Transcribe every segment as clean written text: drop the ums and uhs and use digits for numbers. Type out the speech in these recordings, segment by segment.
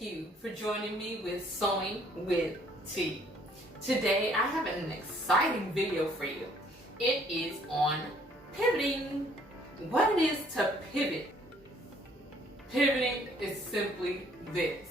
Thank you for joining me with Sewing with T. Today I have an exciting video for you. It is on pivoting. What it is to pivot. Pivoting is simply this.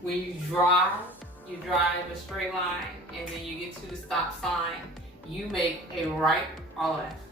When you drive a straight line and then you get to the stop sign, you make a right or left.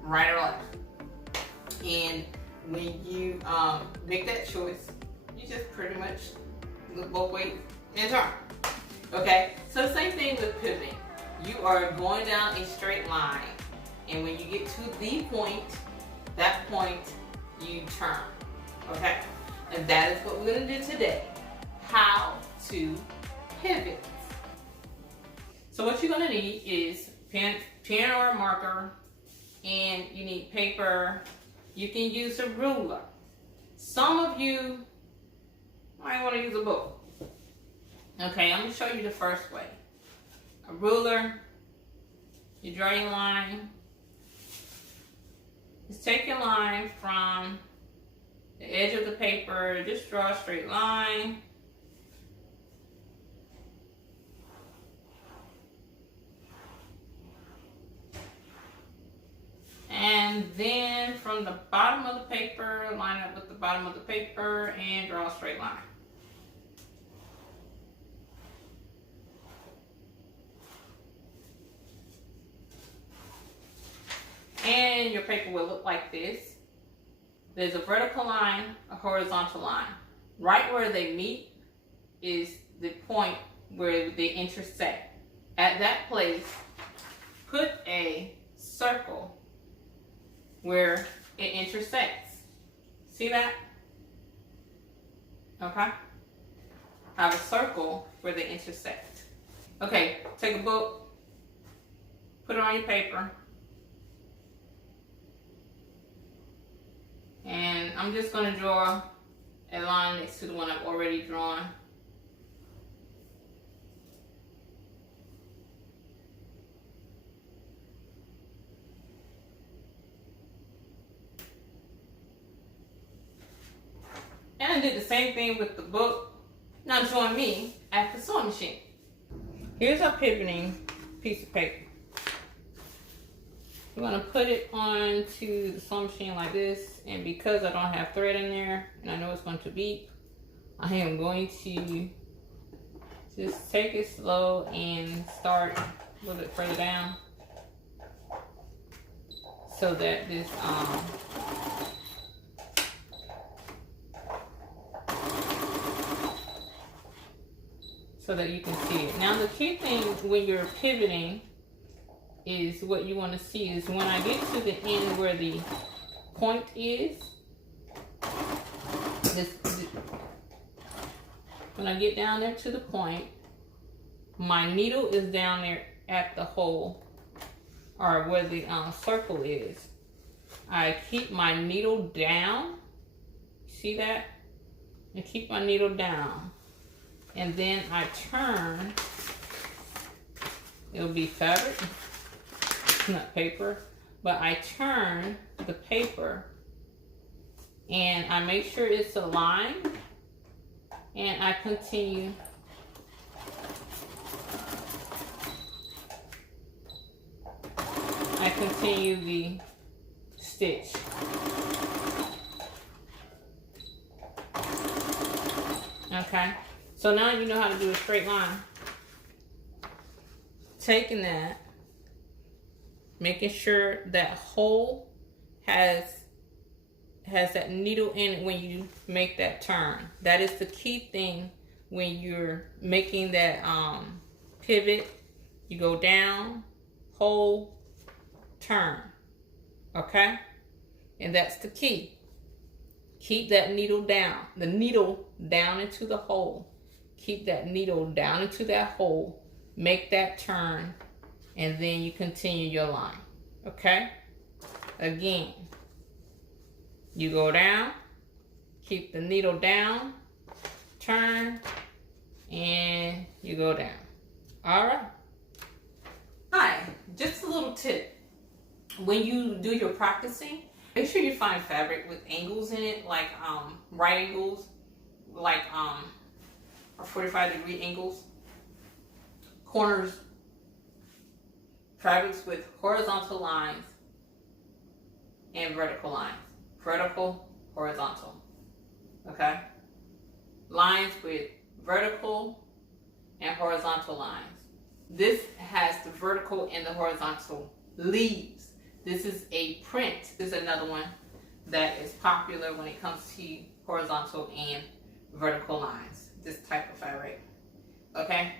Right or left. And when you make that choice, you just pretty much look both ways and turn. Okay? So same thing with pivoting. You are going down a straight line, and when you get to the point, that point, you turn. Okay? And that is what we're going to do today. How to pivot. So what you're going to need is pen or a marker, and you need paper. You can use a ruler. Some of you might want to use a book. Okay, I'm going to show you the first way. A ruler, you draw your line. Just take your line from the edge of the paper, just draw a straight line. And then from the bottom of the paper, line up with the bottom of the paper and draw a straight line. And your paper will look like this. There's a vertical line, a horizontal line. Right where they meet is the point where they intersect. At that place, put a circle where it intersects. See that? Okay? Have a circle where they intersect. Okay, take a book, put it on your paper, and I'm just going to draw a line next to the one I've already drawn. And I did the same thing with the book. Now join me at the sewing machine. Here's our pivoting piece of paper. We're going to put it onto the sewing machine like this. And because I don't have thread in there, and I know it's going to beep, I am going to just take it slow and start a little bit further down so that this so that you can see it. Now the key thing when you're pivoting is what you want to see is when I get to the end where the point is, when I get down there to the point, my needle is down there at the hole or where the circle is. I keep my needle down, see that? I keep my needle down. And then I turn, it'll be fabric, not paper, but I turn the paper and I make sure it's aligned and I continue the stitch. Okay. So now you know how to do a straight line. Taking that, making sure that hole has that needle in it when you make that turn. That is the key thing when you're making that pivot. You go down, hole, turn. Okay? And that's the key. Keep that needle down. The needle down into the hole. Keep that needle down into that hole, make that turn, and then you continue your line, okay? Again, you go down, keep the needle down, turn, and you go down. All right. Hi, just a little tip. When you do your practicing, make sure you find fabric with angles in it, like right angles, like or 45-degree angles, corners, fabrics with horizontal lines and vertical lines. Vertical, horizontal. Okay? Lines with vertical and horizontal lines. This has the vertical and the horizontal leaves. This is a print. This is another one that is popular when it comes to horizontal and vertical lines. This type of fabric. Okay?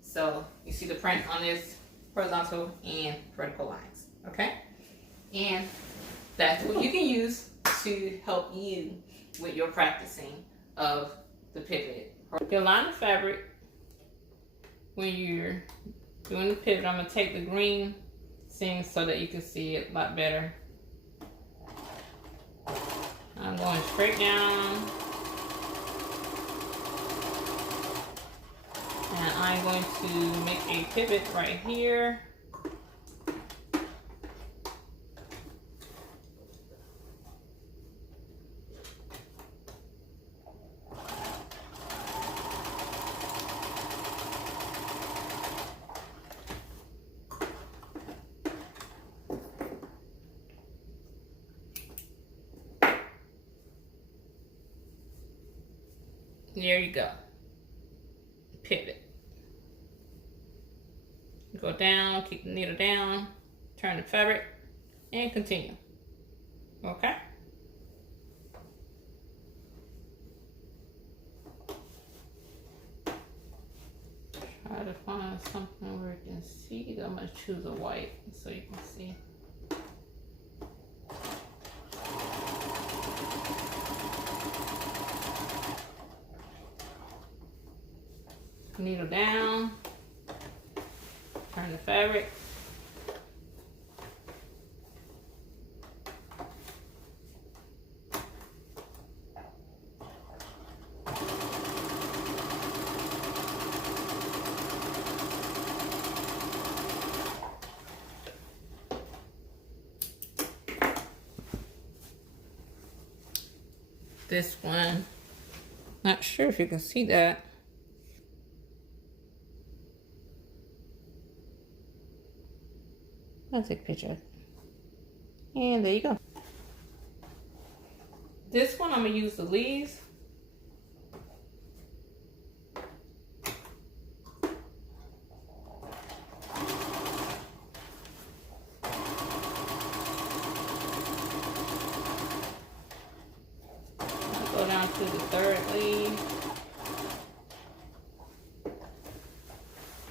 So you see the print on this horizontal and vertical lines. Okay? And that's what you can use to help you with your practicing of the pivot. Your line of fabric, when you're doing the pivot, I'm going to take the green seam so that you can see it a lot better. I'm going straight down. And I'm going to make a pivot right here. There you go. Pivot. Go down, keep the needle down, turn the fabric, and continue. Okay? Try to find something where you can see. I'm going to choose a white so you can see. Needle down, turn the fabric, this one, not sure if you can see that. I'll take a picture. And there you go. This one, I'm going to use the leaves. I'll go down to the third leaf.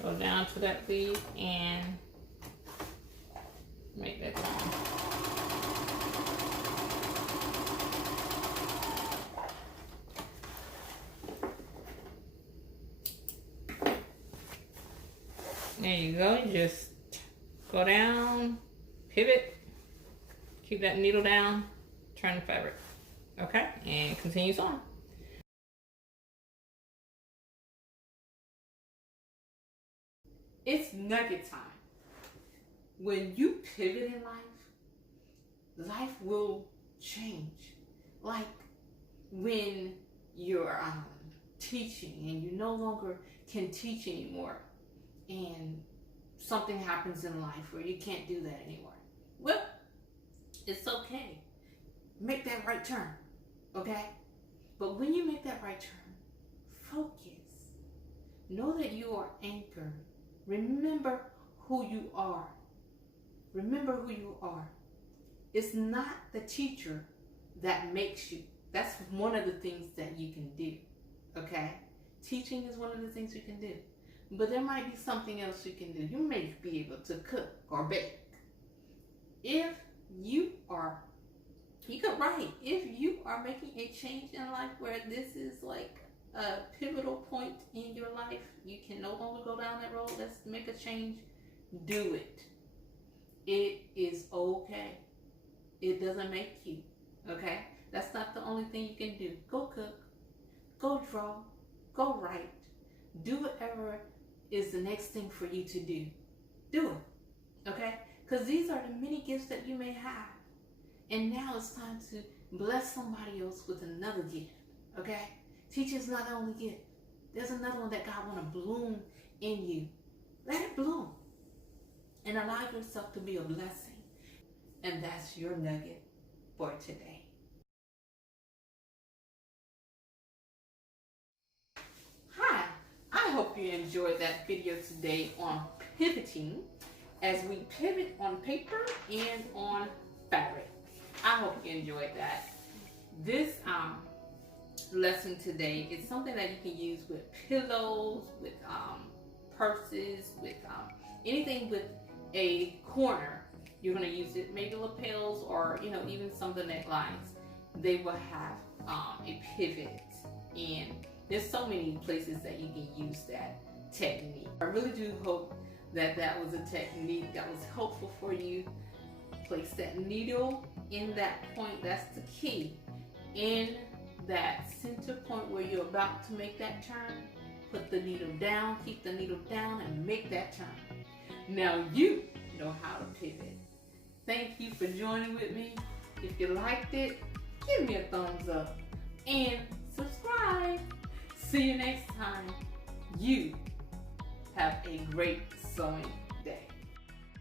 Go down to that leaf and make that turn. There you go. You just go down, pivot, keep that needle down, turn the fabric. Okay? And continue on. It's nugget time. When you pivot in life, life will change. Like when you're teaching and you no longer can teach anymore and something happens in life where you can't do that anymore. Well, it's okay. Make that right turn, okay? But when you make that right turn, focus. Know that you are anchored. Remember who you are. Remember who you are. It's not the teacher that makes you. That's one of the things that you can do, okay? Teaching is one of the things you can do. But there might be something else you can do. You may be able to cook or bake. If you are, you could write. If you are making a change in life where this is like a pivotal point in your life, you can no longer go down that road. Let's make a change. Do it. It is okay. It doesn't make you, okay? That's not the only thing you can do. Go cook, go draw, go write. Do whatever is the next thing for you to do. Do it, okay? Because these are the many gifts that you may have. And now it's time to bless somebody else with another gift, okay? Teacher's not only it. There's another one that God want to bloom in you. Let it bloom. And allow yourself to be a blessing. And that's your nugget for today. Hi, I hope you enjoyed that video today on pivoting as we pivot on paper and on fabric. I hope you enjoyed that. This lesson today is something that you can use with pillows, with purses, with anything with a corner. You're going to use it, maybe lapels or even some of the necklines. They will have a pivot, and there's so many places that you can use that technique. I really do hope that that was a technique that was helpful for you. Place that needle in that point. That's the key. In that center point where you're about to make that turn, put the needle down, keep the needle down, and make that turn. Now you know how to pivot. Thank you for joining with me. If you liked it, give me a thumbs up and subscribe. See you next time. You have a great sewing